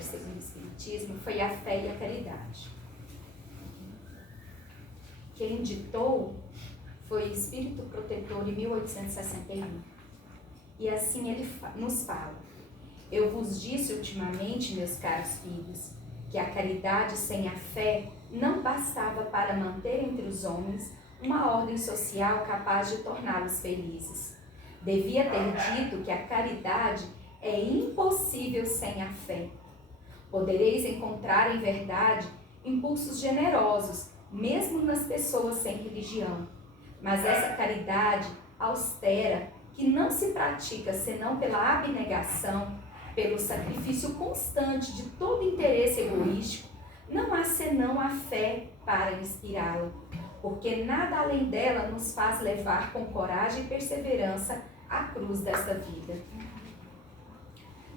segundo o Espiritismo foi a fé e a caridade. Quem ditou foi o Espírito Protetor em 1861. E assim ele nos fala: eu vos disse ultimamente, meus caros filhos, que a caridade sem a fé não bastava para manter entre os homens uma ordem social capaz de torná-los felizes. Devia ter dito que a caridade é impossível sem a fé. Podereis encontrar em verdade impulsos generosos, mesmo nas pessoas sem religião. Mas essa caridade austera, que não se pratica senão pela abnegação, pelo sacrifício constante de todo interesse egoístico, não há senão a fé para inspirá-la, porque nada além dela nos faz levar com coragem e perseverança a cruz desta vida.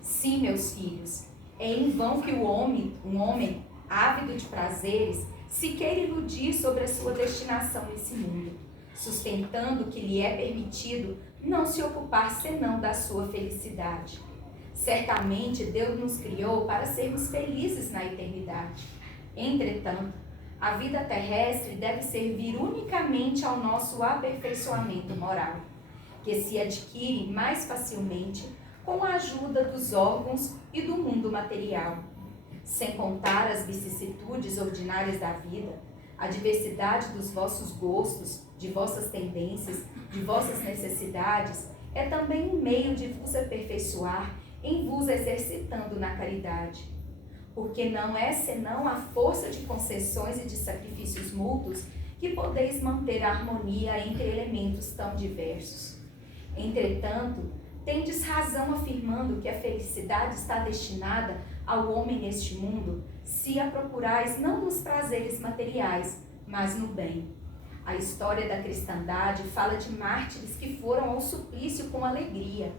Sim, meus filhos, é em vão que um homem ávido de prazeres, se quer iludir sobre a sua destinação nesse mundo, sustentando que lhe é permitido não se ocupar senão da sua felicidade. Certamente Deus nos criou para sermos felizes na eternidade. Entretanto, a vida terrestre deve servir unicamente ao nosso aperfeiçoamento moral, que se adquire mais facilmente com a ajuda dos órgãos e do mundo material. Sem contar as vicissitudes ordinárias da vida, a diversidade dos vossos gostos, de vossas tendências, de vossas necessidades, é também um meio de vos aperfeiçoar em vos exercitando na caridade. Porque não é senão a força de concessões e de sacrifícios mútuos que podeis manter a harmonia entre elementos tão diversos. Entretanto, tendes razão afirmando que a felicidade está destinada ao homem neste mundo, se a procurais não nos prazeres materiais, mas no bem. A história da cristandade fala de mártires que foram ao suplício com alegria.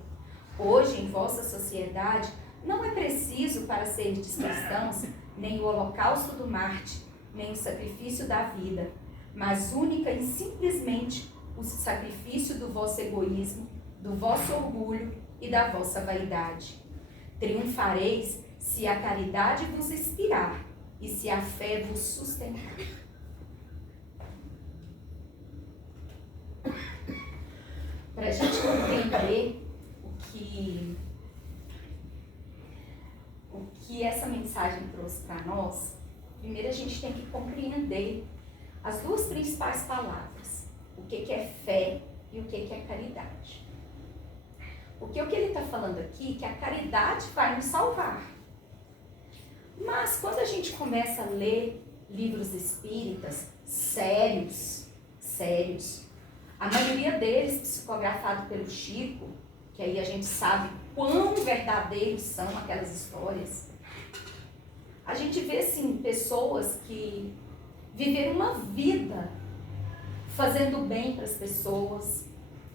Hoje, em vossa sociedade, não é preciso para serdes cristãos nem o holocausto do mártir, nem o sacrifício da vida, mas única e simplesmente o sacrifício do vosso egoísmo, do vosso orgulho e da vossa vaidade. Triunfareis se a caridade vos inspirar e se a fé vos sustentar. Para a gente compreender o que essa mensagem trouxe para nós, primeiro a gente tem que compreender as duas principais palavras: o que é fé e o que é caridade. Porque o que ele está falando aqui é que a caridade vai nos salvar. Mas quando a gente começa a ler livros espíritas sérios, a maioria deles psicografado pelo Chico, que aí a gente sabe quão verdadeiros são aquelas histórias, a gente vê assim pessoas que viveram uma vida fazendo bem para as pessoas,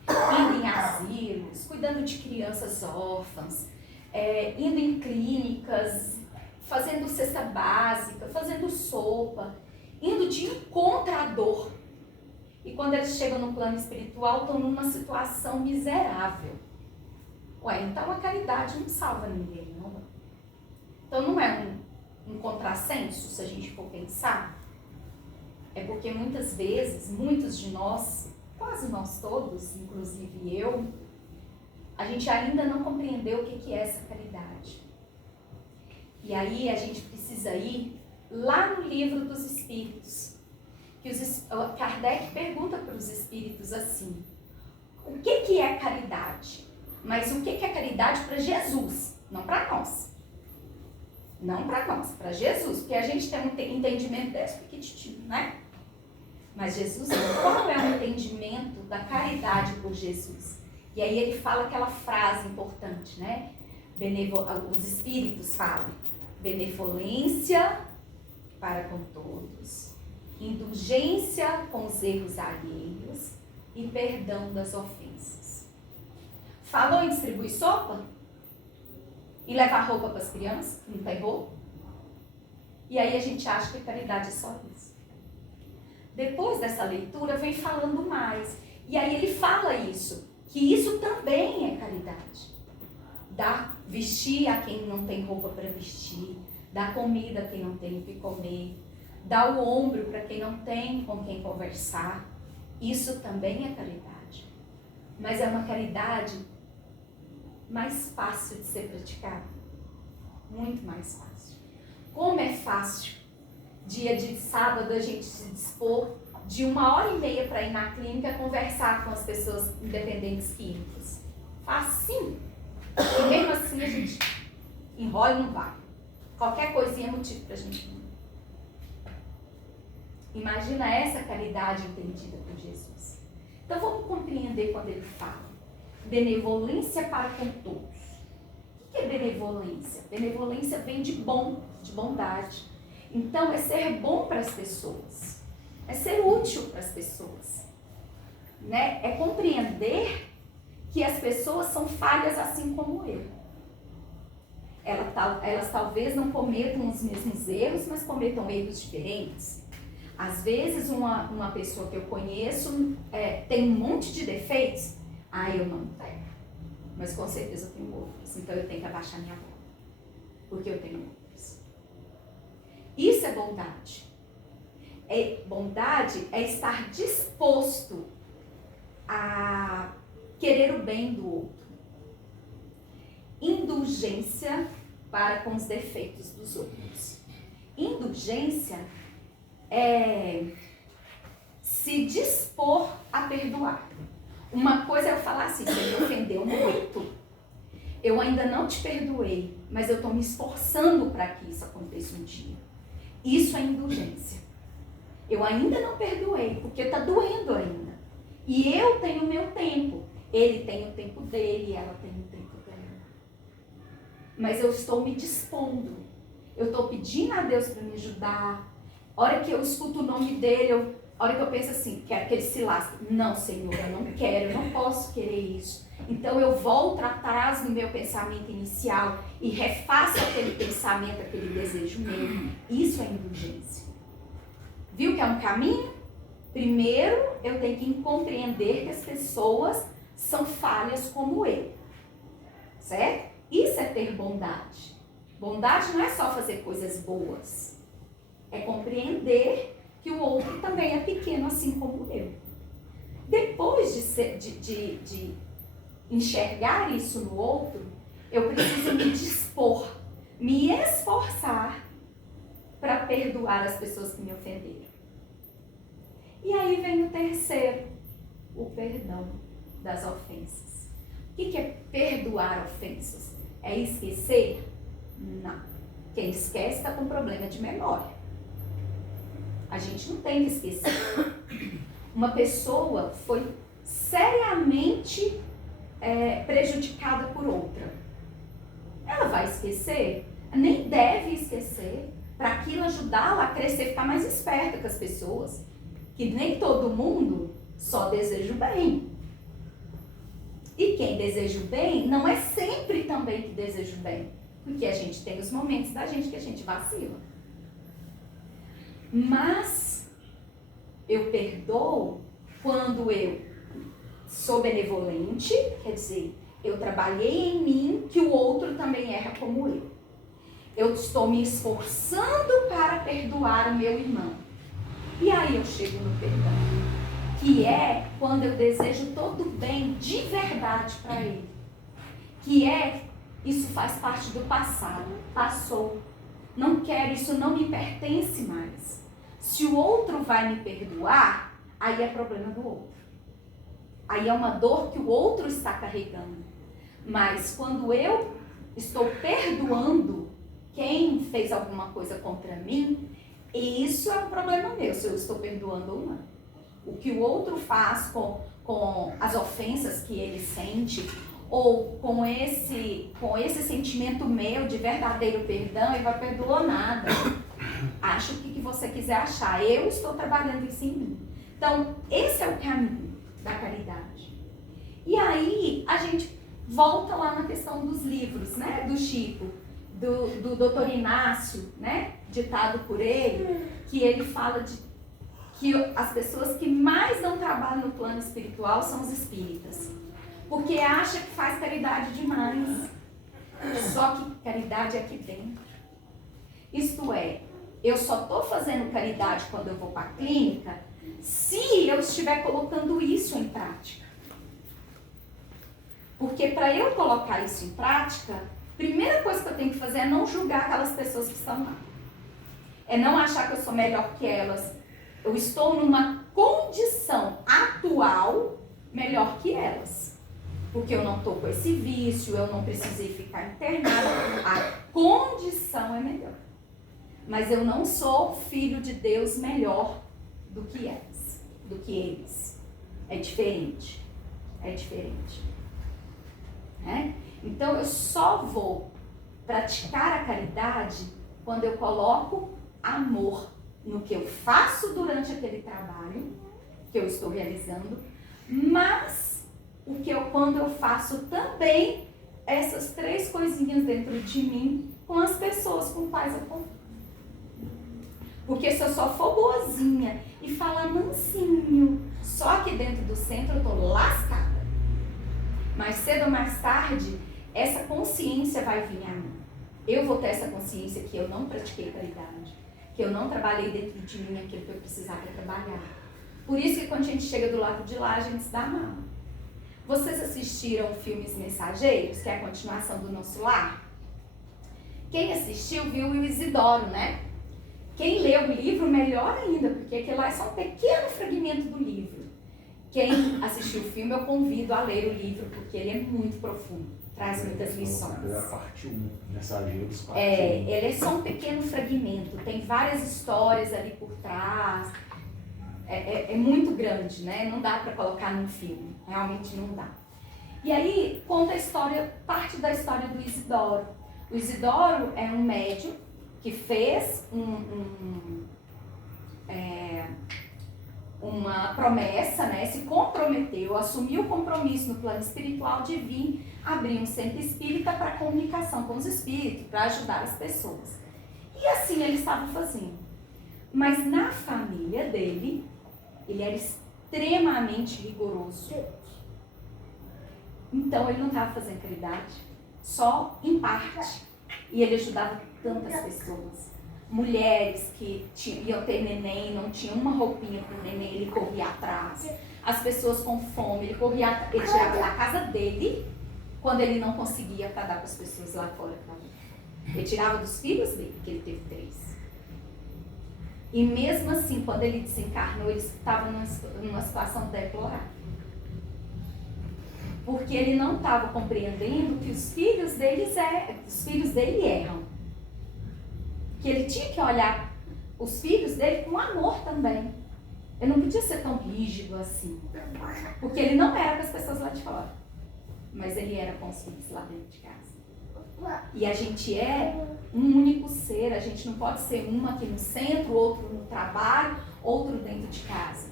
indo em asilos, cuidando de crianças órfãs, indo em clínicas, fazendo cesta básica, fazendo sopa, indo de encontro à dor. E quando eles chegam no plano espiritual, estão numa situação miserável. Ué, então a caridade não salva ninguém, não? Então não é um contrassenso, se a gente for pensar? É porque muitas vezes, muitos de nós, quase nós todos, inclusive eu, a gente ainda não compreendeu o que é essa caridade. E aí a gente precisa ir lá no livro dos Espíritos, que Kardec pergunta para os Espíritos assim: o que é caridade? Mas o que é caridade para Jesus, não para nós. Não para nós, para Jesus, porque a gente tem um entendimento desse pequititinho, né? Mas Jesus, qual é o entendimento da caridade por Jesus? E aí ele fala aquela frase importante, né? Os Espíritos falam: benevolência para com todos, indulgência com os erros alheios e perdão das ofensas. Falou em distribuir sopa? E levar roupa para as crianças, que não tem roupa? E aí a gente acha que caridade é só isso. Depois dessa leitura vem falando mais. E aí ele fala isso, que isso também é caridade. dar, vestir a quem não tem roupa para vestir, dar comida a quem não tem o que comer, dar o ombro para quem não tem com quem conversar. Isso também é caridade. Mas é uma caridade mais fácil de ser praticada. Muito mais fácil. Como é fácil, dia de sábado, a gente se dispor de 1h30 para ir na clínica conversar com as pessoas independentes químicas. Facinho. E mesmo assim a gente enrola e não vai. Qualquer coisinha é motivo para a gente não. Imagina essa caridade entendida por Jesus. Então vamos compreender quando ele fala. Benevolência para com todos. O que é benevolência? Benevolência vem de bom, de bondade. Então é ser bom para as pessoas. É ser útil para as pessoas. Né? É compreender que as pessoas são falhas assim como eu. Elas talvez não cometam os mesmos erros, mas cometam erros diferentes. Às vezes uma pessoa que eu conheço tem um monte de defeitos. Eu não tenho. Mas com certeza eu tenho outros. Então eu tenho que abaixar minha bola. Porque eu tenho outros. Isso é bondade. Bondade é estar disposto a querer o bem do outro. Indulgência para com os defeitos dos outros. Indulgência é se dispor a perdoar. Uma coisa é eu falar assim, você me ofendeu muito. Eu ainda não te perdoei, mas eu estou me esforçando para que isso aconteça um dia. Isso é indulgência. Eu ainda não perdoei, porque está doendo ainda. E eu tenho o meu tempo. Ele tem o tempo dele, ela tem o tempo dela. Mas eu estou me dispondo. Eu estou pedindo a Deus para me ajudar. A hora que eu escuto o nome dele, a hora que eu penso assim, quero que ele se lasque. Não, Senhor, eu não quero, eu não posso querer isso. Então eu volto atrás no meu pensamento inicial e refaço aquele pensamento, aquele desejo meu. Isso é indulgência. Viu que é um caminho? Primeiro, eu tenho que compreender que as pessoas são falhas como eu. Certo? Isso é ter bondade. Bondade não é só fazer coisas boas. É compreender que o outro também é pequeno, assim como eu. Depois de enxergar isso no outro, eu preciso me dispor, me esforçar para perdoar as pessoas que me ofenderam. E aí vem o terceiro, o perdão das ofensas. O que é perdoar ofensas? É esquecer? Não. Quem esquece está com problema de memória. A gente não tem que esquecer. Uma pessoa foi seriamente prejudicada por outra. Ela vai esquecer? Nem deve esquecer, para aquilo ajudá-la a crescer, ficar mais esperta com as pessoas. Que nem todo mundo só deseja o bem. E quem deseja o bem não é sempre também que deseja o bem. Porque a gente tem os momentos da gente que a gente vacila. Mas eu perdoo quando eu sou benevolente, quer dizer, eu trabalhei em mim que o outro também erra como eu. Eu estou me esforçando para perdoar o meu irmão. E aí eu chego no perdão, que é quando eu desejo todo o bem de verdade para ele. Isso faz parte do passado, passou. Não quero, isso não me pertence mais. Se o outro vai me perdoar, aí é problema do outro. Aí é uma dor que o outro está carregando. Mas quando eu estou perdoando quem fez alguma coisa contra mim, isso é um problema meu, se eu estou perdoando ou não. O que o outro faz com as ofensas que ele sente, ou com esse sentimento meu de verdadeiro perdão, ele vai perdoar nada. Acha o que você quiser achar. Eu estou trabalhando isso em mim. Então, esse é o caminho da caridade. E aí, a gente volta lá na questão dos livros, né? Do Chico, do Dr. Inácio, né? Ditado por ele, que ele fala que as pessoas que mais dão trabalho no plano espiritual são os espíritas. Porque acha que faz caridade demais. Só que caridade é aqui dentro. Isto é, eu só estou fazendo caridade quando eu vou para a clínica se eu estiver colocando isso em prática. Porque para eu colocar isso em prática, a primeira coisa que eu tenho que fazer é não julgar aquelas pessoas que estão lá. É não achar que eu sou melhor que elas. Eu estou numa condição atual melhor que elas. Porque eu não estou com esse vício, eu não precisei ficar internada. A condição é melhor. Mas eu não sou filho de Deus melhor do que elas, do que eles. É diferente. É diferente. Né? Então eu só vou praticar a caridade quando eu coloco amor no que eu faço durante aquele trabalho que eu estou realizando, mas quando eu faço também essas 3 coisinhas dentro de mim com as pessoas com quais eu convivo. Porque se eu só for boazinha e falar mansinho, só aqui dentro do centro eu tô lascada. Mais cedo ou mais tarde, essa consciência vai vir a mim. Eu vou ter essa consciência que eu não pratiquei caridade, que eu não trabalhei dentro de mim aquilo que eu precisava trabalhar. Por isso que quando a gente chega do lado de lá, a gente se dá mal. Vocês assistiram Filmes Mensageiros, que é a continuação do Nosso Lar? Quem assistiu viu o Isidoro, né? Quem leu o livro, melhor ainda, porque aquilo lá é só um pequeno fragmento do livro. Quem assistiu o filme, eu convido a ler o livro, porque ele é muito profundo, traz muitas lições. É a parte 1, Mensageiros, parte 1. Ele é só um pequeno fragmento, tem várias histórias ali por trás, é muito grande, né? Não dá para colocar num filme, realmente não dá. E aí conta a história, parte da história do Isidoro. O Isidoro é um médium que fez uma promessa, né? Se comprometeu, assumiu o compromisso no plano espiritual de vir abrir um centro espírita para comunicação com os espíritos, para ajudar as pessoas. E assim ele estava fazendo. Mas na família dele, ele era extremamente rigoroso. Então ele não estava fazendo caridade, só em parte. E ele ajudava tantas pessoas. Mulheres que iam ter neném, não tinham uma roupinha para o neném, ele corria atrás. As pessoas com fome, ele tirava da casa dele, quando ele não conseguia para dar para as pessoas lá fora. Ele tirava dos filhos dele, que ele teve 3. E mesmo assim, quando ele desencarnou, ele estava numa situação deplorável. Porque ele não estava compreendendo que os filhos dele erram. Que ele tinha que olhar os filhos dele com amor também. Ele não podia ser tão rígido assim. Porque ele não era com as pessoas lá de fora. Mas ele era com os filhos lá dentro de casa. E a gente é um único ser. A gente não pode ser um aqui no centro, outro no trabalho, outro dentro de casa.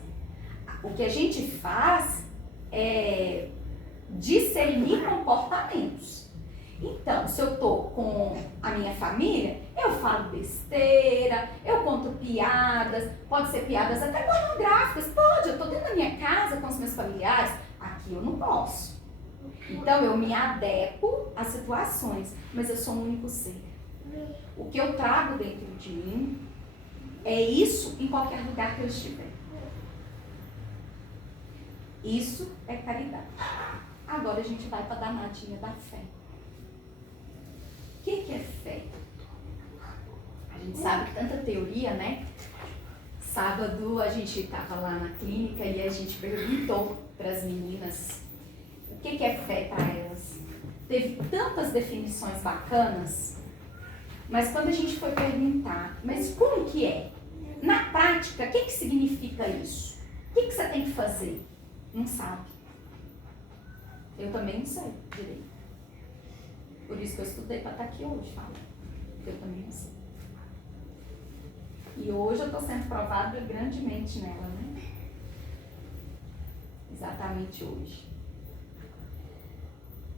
O que a gente faz é discernir comportamentos. Então, se eu tô com a minha família, eu falo besteira, eu conto piadas, pode ser piadas até pornográficas, pode, eu tô dentro da minha casa com os meus familiares, aqui eu não posso. Então, eu me adequo às situações, mas eu sou um único ser. O que eu trago dentro de mim é isso em qualquer lugar que eu estiver. Isso é caridade. Agora a gente vai para a danadinha da fé. O que é fé? A gente sabe que tanta teoria, né? Sábado a gente estava lá na clínica e a gente perguntou para as meninas o que é fé para elas. Teve tantas definições bacanas, mas quando a gente foi perguntar, mas como que é? Na prática, o que significa isso? O que você tem que fazer? Não sabe. Eu também não sei direito. Por isso que eu estudei para estar aqui hoje, fala. Porque eu também não sei. E hoje eu estou sendo provada grandemente nela, né? Exatamente hoje.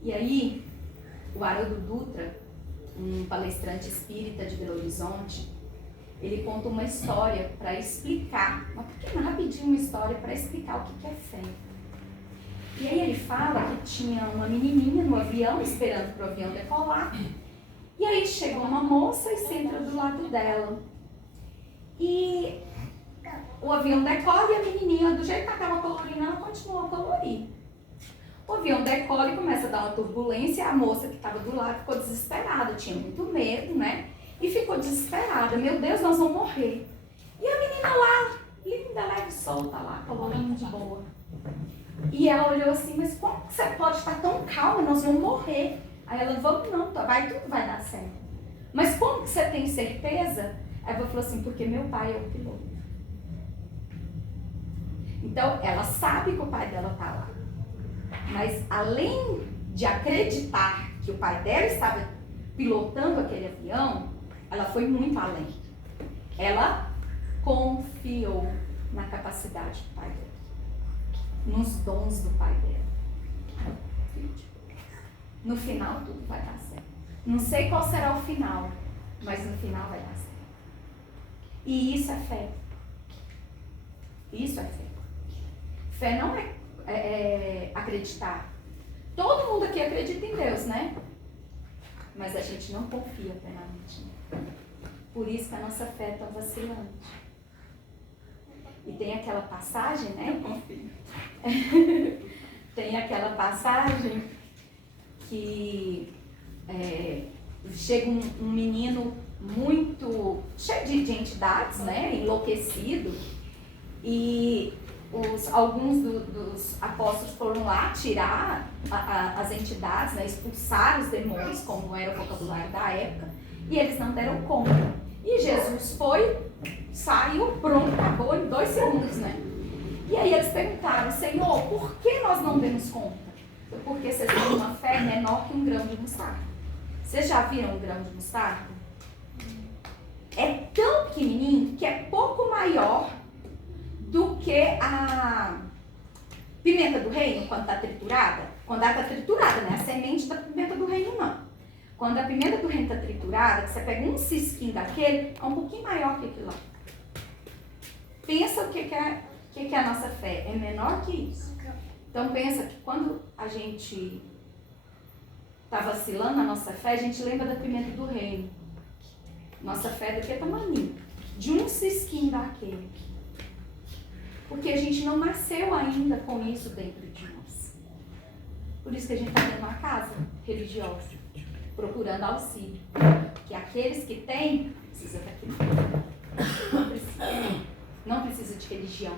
E aí, o Haroldo Dutra, um palestrante espírita de Belo Horizonte, ele conta uma história para explicar, uma pequena, rapidinho, uma história para explicar o que é fé. E aí ele fala que tinha uma menininha no avião, esperando para o avião decolar. E aí chegou uma moça e senta do lado dela. E o avião decola e a menininha, do jeito que ela estava colorindo, ela continuou a colorir. O avião decola e começa a dar uma turbulência, e a moça que estava do lado ficou desesperada, tinha muito medo, né? E ficou desesperada, meu Deus, nós vamos morrer. E a menina lá, linda, leve e solta lá, colorindo de boa. E ela olhou assim, mas como que você pode estar tão calma, nós vamos morrer? Aí ela, vamos não, tudo vai dar certo. Mas como que você tem certeza? Aí ela falou assim, porque meu pai é o piloto. Então, ela sabe que o pai dela está lá. Mas, além de acreditar que o pai dela estava pilotando aquele avião, ela foi muito além. Ela confiou na capacidade do pai dela, nos dons do pai dela. No final, tudo vai dar certo. Não sei qual será o final, mas no final vai dar certo. E isso é fé. Isso é fé. Fé não é acreditar. Todo mundo aqui acredita em Deus, né? Mas a gente não confia plenamente. Por isso que a nossa fé é tão vacilante. E tem aquela passagem, né? Eu confio. Tem aquela passagem que chega um menino muito cheio de entidades, né? Enlouquecido. E alguns dos apóstolos foram lá tirar as entidades, né, expulsar os demônios, como era o vocabulário da época, e eles não deram conta. E Jesus foi, saiu, pronto, acabou em 2 segundos, né? E aí eles perguntaram, Senhor, por que nós não demos conta? Porque vocês têm uma fé menor que um grão de mostarda. Vocês já viram um grão de mostarda? É tão pequenininho que é pouco maior do que a pimenta do reino, quando está triturada. Quando ela está triturada, né? A semente da pimenta do reino não. Quando a pimenta do reino está triturada, que você pega um cisquinho daquele, é um pouquinho maior que aquilo lá. Pensa o que é a nossa fé. É menor que isso. Então pensa que quando a gente está vacilando na nossa fé, a gente lembra da pimenta do reino. Nossa fé é daquele tamanho. De um cisquinho daquele. Porque a gente não nasceu ainda com isso dentro de nós. Por isso que a gente está dentro de uma casa religiosa, procurando auxílio. Que aqueles que têm, precisa daquilo. Não precisa. Não precisa de religião.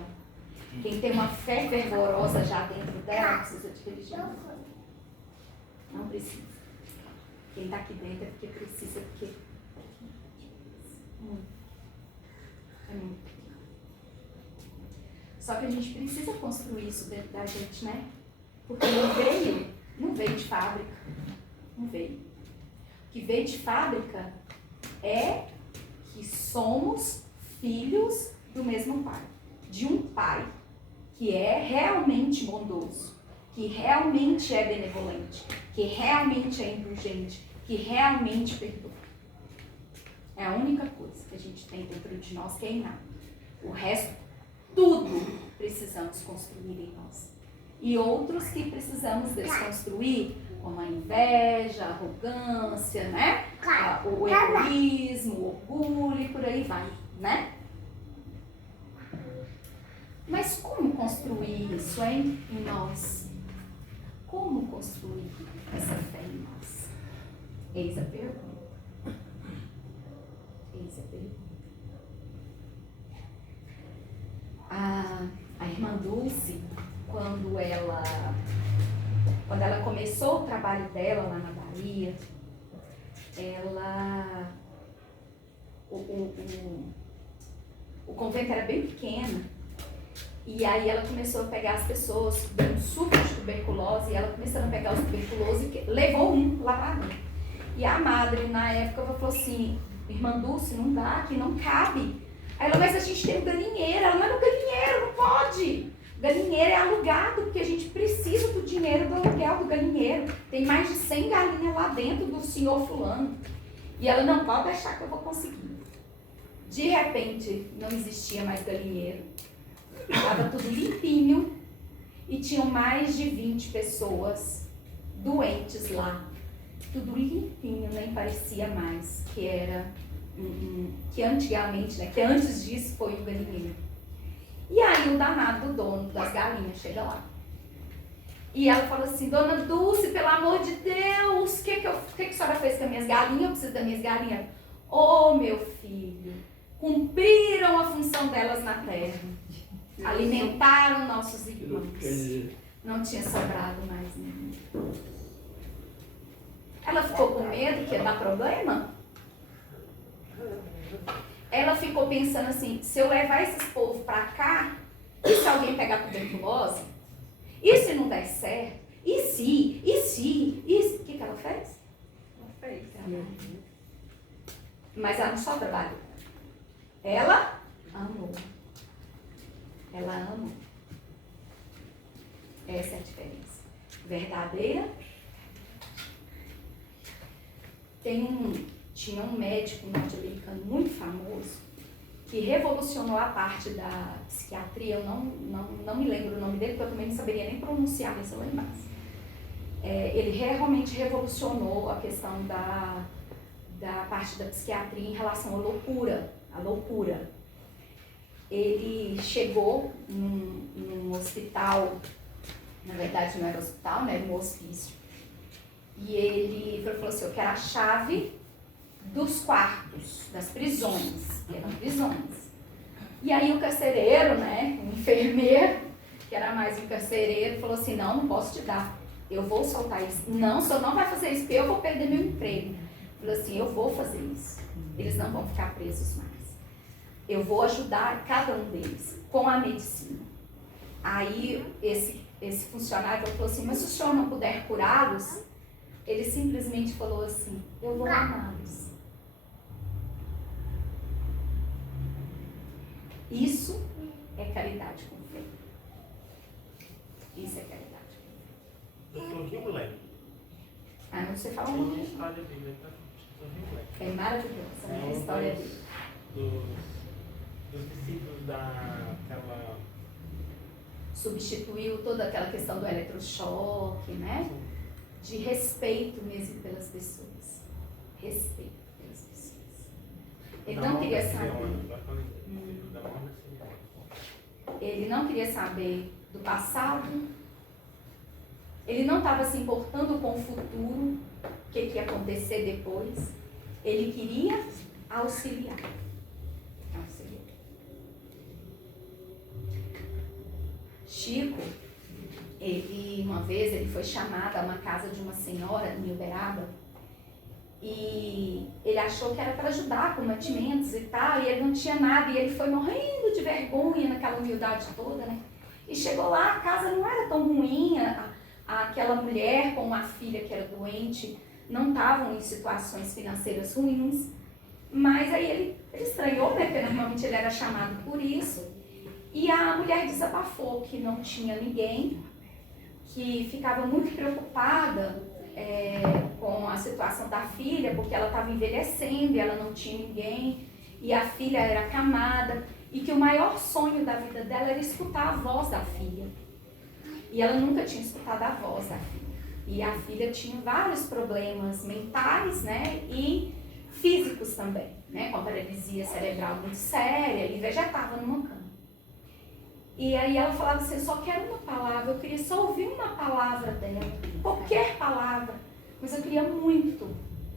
Quem tem uma fé fervorosa já dentro dela, não precisa de religião. Não precisa. Quem está aqui dentro é porque precisa, porque é muito. Só que a gente precisa construir isso dentro da gente, né? Porque não veio de fábrica. Não veio. O que veio de fábrica é que somos filhos do mesmo pai. De um pai que é realmente bondoso, que realmente é benevolente, que realmente é indulgente, que realmente perdoa. É a única coisa que a gente tem dentro de nós que é inato. O resto, tudo precisamos construir em nós. E outros que precisamos desconstruir, como a inveja, a arrogância, né? O egoísmo, o orgulho e por aí vai, né? Mas como construir isso, hein, em nós? Como construir essa fé em nós? Eis a pergunta. Eis a pergunta. A irmã Dulce, quando ela começou o trabalho dela lá na Bahia, o convento era bem pequeno. E aí ela começou a pegar as pessoas, deu um surto de tuberculose, e ela começou a pegar os tuberculosos e levou um lá pra dentro. E a madre, na época, falou assim, irmã Dulce, não dá, aqui não cabe. Aí ela, mas a gente tem um galinheiro. Ela, mas no galinheiro, não pode. Galinheiro é alugado, porque a gente precisa do dinheiro do aluguel do galinheiro. Tem mais de 100 galinhas lá dentro do senhor fulano. E ela, não, pode deixar que eu vou conseguir. De repente, não existia mais galinheiro. Estava tudo limpinho. e tinham mais de 20 pessoas doentes lá. Tudo limpinho, nem parecia mais que era, que antigamente, né, que antes disso foi o galinheiro. E aí o danado do dono das galinhas chega lá. E ela fala assim, dona Dulce, pelo amor de Deus, o que a senhora fez com as minhas galinhas? Eu preciso das minhas galinhas. Ô, meu filho, cumpriram a função delas na terra. Alimentaram nossos irmãos. Não tinha sobrado mais nenhum. Ela ficou com medo que ia dar problema? Ela ficou pensando assim, se eu levar esses povos para cá, e se alguém pegar tuberculose? E se não der certo? E se? O que ela fez? Não fez. Mas ela não só trabalhou. Ela amou. Ela amou. Essa é a diferença. Verdadeira. Tinha um médico norte-americano muito famoso que revolucionou a parte da psiquiatria. Eu não me lembro o nome dele, porque eu também não saberia nem pronunciar se eu lembrasse. Ele realmente revolucionou a questão da parte da psiquiatria em relação à loucura. Ele chegou num hospital, na verdade não era hospital, né, era um hospício, e ele falou assim, eu quero a chave dos quartos, das prisões, que eram prisões. E aí o carcereiro, né, o enfermeiro, que era mais um carcereiro, falou assim, não posso te dar, eu vou soltar isso. Não, o senhor não vai fazer isso, porque eu vou perder meu emprego. Falou assim, eu vou fazer isso. Eles não vão ficar presos mais. Eu vou ajudar cada um deles com a medicina. Aí esse funcionário falou assim, mas se o senhor não puder curá-los, ele simplesmente falou assim, eu vou amá-los. Isso é caridade com fé. Isso é caridade com fé. Doutor Rio Moleque. Ah, não sei falar Tem um uma nome. história dele, tá? Doutor Rio Moleque. É maravilhosa, né? A história dele. Dos discípulos daquela... Substituiu toda aquela questão do eletrochoque, né? De respeito mesmo pelas pessoas. Respeito pelas pessoas. Ele não queria saber. Ele não queria saber do passado. Ele não estava se importando com o futuro, o que ia acontecer depois. Ele queria auxiliar. Chico, uma vez ele foi chamado a uma casa de uma senhora em Uberaba e ele achou que era para ajudar com mantimentos e tal, e ele não tinha nada, e ele foi morrendo de vergonha naquela humildade toda, né? E chegou lá, a casa não era tão ruim, aquela mulher com uma filha que era doente não estavam em situações financeiras ruins, mas aí ele estranhou, né? Porque normalmente ele era chamado por isso. E a mulher desabafou que não tinha ninguém, que ficava muito preocupada com a situação da filha, porque ela estava envelhecendo e ela não tinha ninguém, e a filha era acamada, e que o maior sonho da vida dela era escutar a voz da filha. E ela nunca tinha escutado a voz da filha. E a filha tinha vários problemas mentais, né, e físicos também, né, com paralisia cerebral muito séria, e vegetava numa cama. E aí ela falava assim, eu só quero uma palavra, eu queria só ouvir uma palavra dela, qualquer palavra, mas eu queria muito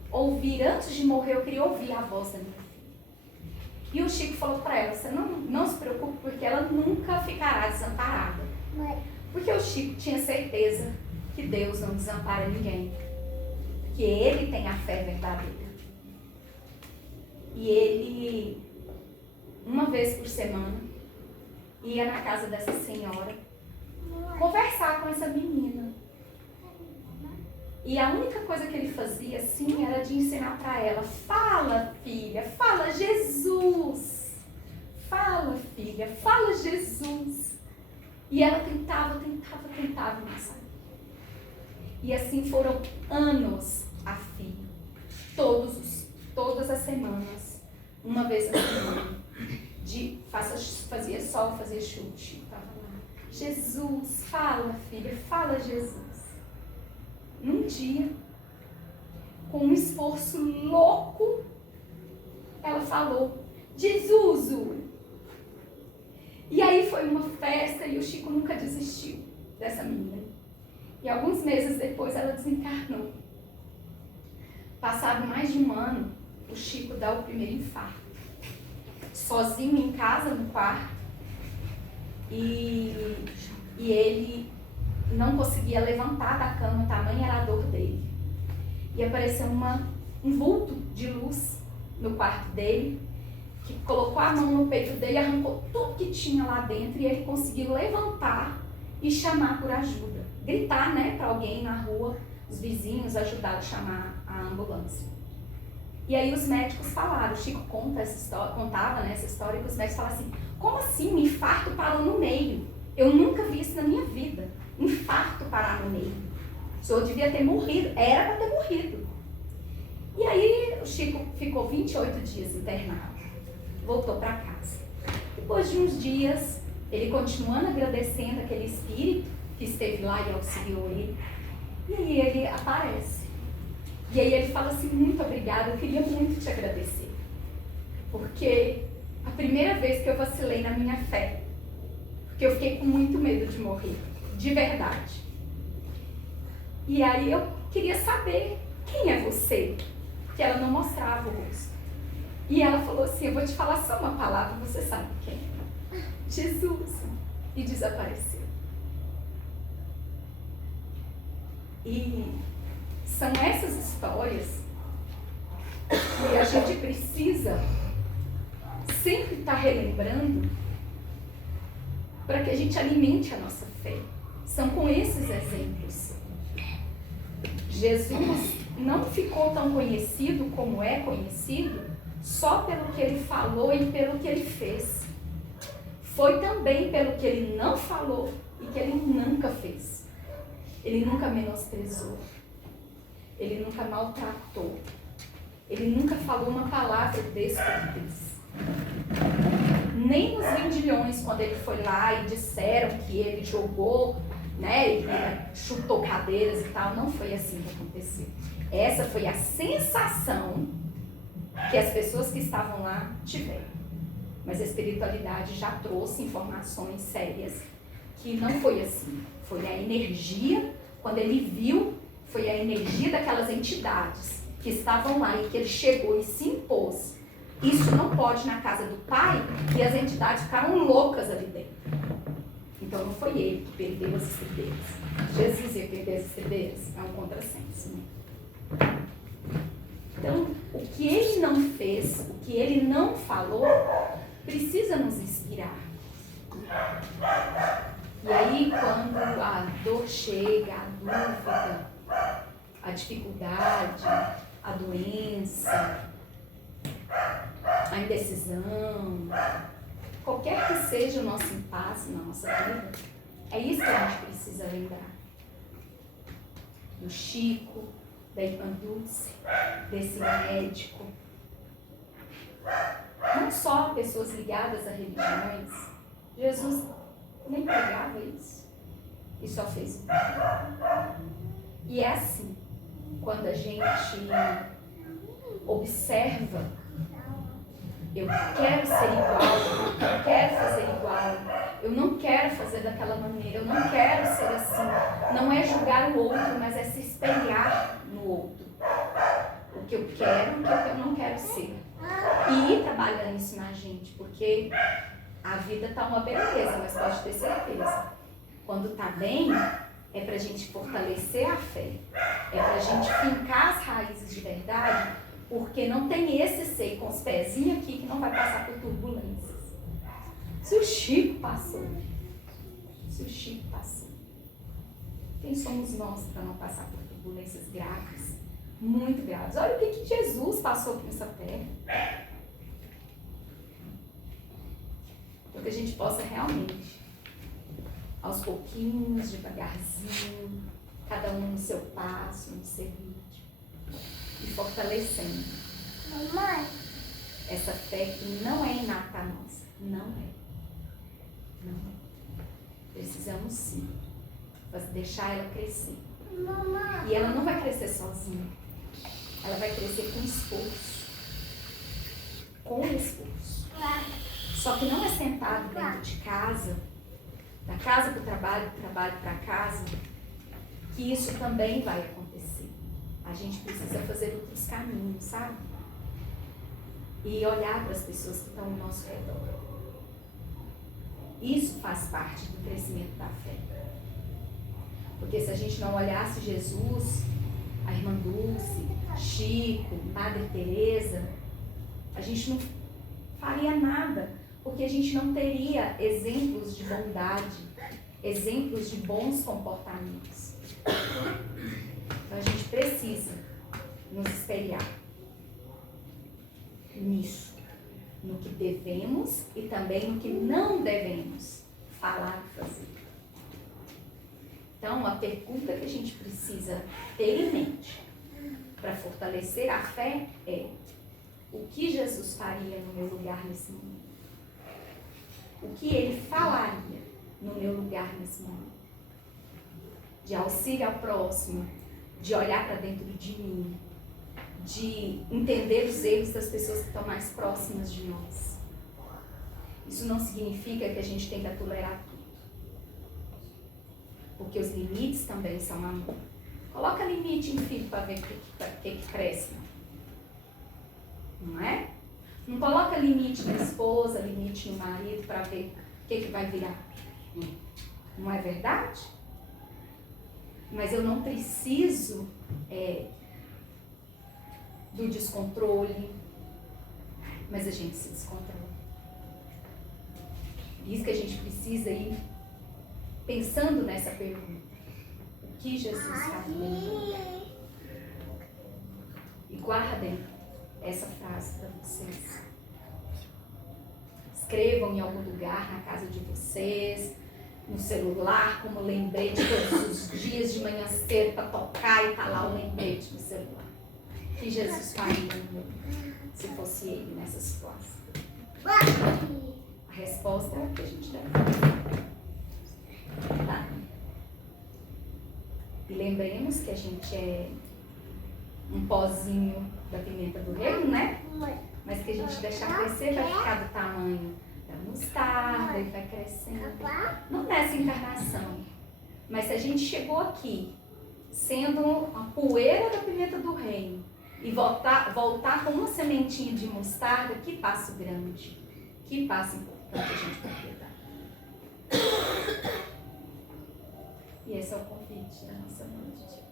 ouvir, antes de morrer eu queria ouvir a voz da minha filha. E o Chico falou para ela, você não se preocupe, porque ela nunca ficará desamparada. Porque o Chico tinha certeza que Deus não desampara ninguém, que ele tem a fé verdadeira. E ele, uma vez por semana, ia na casa dessa senhora conversar com essa menina. E a única coisa que ele fazia assim era de ensinar para ela, fala filha, fala Jesus, fala filha, fala Jesus. E ela tentava não sair. E assim foram anos a fio, todas as semanas, uma vez na semana. Fazia sol, fazia chuva, estava lá. Jesus, fala, filha, fala, Jesus. Num dia, com um esforço louco, ela falou, Jesus! E aí foi uma festa e o Chico nunca desistiu dessa menina. E alguns meses depois ela desencarnou. Passado mais de um ano, o Chico dá o primeiro infarto. Sozinho em casa, no quarto. E ele não conseguia levantar da cama, tamanha era a dor dele. E apareceu um vulto de luz no quarto dele, que colocou a mão no peito dele, arrancou tudo que tinha lá dentro e ele conseguiu levantar e chamar por ajuda. Gritar, né, para alguém na rua, os vizinhos ajudaram a chamar a ambulância. E aí os médicos falaram, o Chico contava essa história, que os médicos falaram assim, como assim um infarto parou no meio? Eu nunca vi isso na minha vida, infarto parar no meio. O senhor devia ter morrido, era para ter morrido. E aí o Chico ficou 28 dias internado, voltou para casa. Depois de uns dias, ele continuando agradecendo aquele espírito que esteve lá e auxiliou ele, e aí ele aparece. E aí ele fala assim, muito obrigada, eu queria muito te agradecer. Porque a primeira vez que eu vacilei na minha fé, porque eu fiquei com muito medo de morrer, de verdade. E aí eu queria saber, quem é você? Que ela não mostrava o rosto. E ela falou assim, eu vou te falar só uma palavra, você sabe quem é? Jesus. E desapareceu. E são essas histórias que a gente precisa sempre estar relembrando para que a gente alimente a nossa fé. São com esses exemplos. Jesus não ficou tão conhecido como é conhecido só pelo que ele falou e pelo que ele fez. Foi também pelo que ele não falou e que ele nunca fez. Ele nunca menosprezou. Ele nunca maltratou. Ele nunca falou uma palavra descortês. Nem nos vendilhões, quando ele foi lá e disseram que ele jogou, né, ele chutou cadeiras e tal, não foi assim que aconteceu. Essa foi a sensação que as pessoas que estavam lá tiveram. Mas a espiritualidade já trouxe informações sérias que não foi assim. Foi a energia, quando ele viu, foi a energia daquelas entidades que estavam lá e que ele chegou e se impôs. Isso não pode na casa do Pai, e as entidades ficaram loucas ali dentro. Então não foi ele que perdeu as estribeiras. Jesus ia perder as estribeiras, é um contrassenso, né? Então, o que ele não fez, o que ele não falou, precisa nos inspirar. E aí, quando a dor chega, a dúvida, a dificuldade, a doença, a indecisão, qualquer que seja o nosso impasse na nossa vida, é isso que a gente precisa lembrar. Do Chico, da irmã Dulce, desse médico. Não só pessoas ligadas a religiões. Jesus nem pregava isso. E só fez o bem. E é assim, quando a gente observa, eu quero ser igual, eu quero fazer igual, eu não quero fazer daquela maneira, eu não quero ser assim. Não é julgar o outro, mas é se espelhar no outro. O que eu quero, o que eu não quero ser. E ir trabalhando isso na gente, porque a vida tá uma beleza, mas pode ter certeza. Quando tá bem, é pra gente fortalecer a fé, é pra gente fincar as raízes de verdade, porque não tem esse ser com os pezinhos aqui que não vai passar por turbulências. Se o Chico passou, quem somos nós para não passar por turbulências graves, muito graves? Olha o que Jesus passou aqui nessa terra. Para que a gente possa realmente, aos pouquinhos, devagarzinho, cada um no seu passo, no seu ritmo, e fortalecendo. Mamãe. Essa fé que não é inata a nossa. Não é. Não é. Precisamos sim deixar ela crescer. E ela não vai crescer sozinha. Ela vai crescer com esforço. Com esforço. Só que não é sentado dentro de casa, da casa para o trabalho, do trabalho para casa, que isso também vai acontecer. A gente precisa fazer outros caminhos, sabe? E olhar para as pessoas que estão ao nosso redor. Isso faz parte do crescimento da fé. Porque se a gente não olhasse Jesus, a irmã Dulce, Chico, Madre Teresa, a gente não faria nada, porque a gente não teria exemplos de bondade, exemplos de bons comportamentos. Então a gente precisa nos espelhar nisso, no que devemos e também no que não devemos falar e fazer. Então, a pergunta que a gente precisa ter em mente para fortalecer a fé é: o que Jesus faria no meu lugar nesse momento? O que ele falaria no meu lugar nesse momento? De auxílio ao próximo, de olhar para dentro de mim, de entender os erros das pessoas que estão mais próximas de nós. Isso não significa que a gente tem que tolerar tudo. Porque os limites também são amor. Coloca limite em filho para ver o que cresce. Não é? Não coloca limite na esposa, limite no marido para ver o que vai virar. Não é verdade? Mas eu não preciso do descontrole, mas a gente se descontrola. Isso que a gente precisa ir pensando nessa pergunta: o que Jesus faria? E guardem essa frase para vocês. Escrevam em algum lugar na casa de vocês, no celular, como lembrete todos os dias de manhã cedo para tocar e tá lá o lembrete no celular. O que Jesus faria se fosse ele nessa situação? A resposta é o que a gente deve fazer. Tá? E lembremos que a gente é um pozinho da pimenta do reino, né? Mas que a gente deixar crescer vai ficar do tamanho da mostarda e vai crescendo. Não nessa encarnação, mas se a gente chegou aqui sendo a poeira da pimenta do reino e voltar com uma sementinha de mostarda, que passo grande, que passo importante a gente pode dar. E esse é o convite da nossa noite.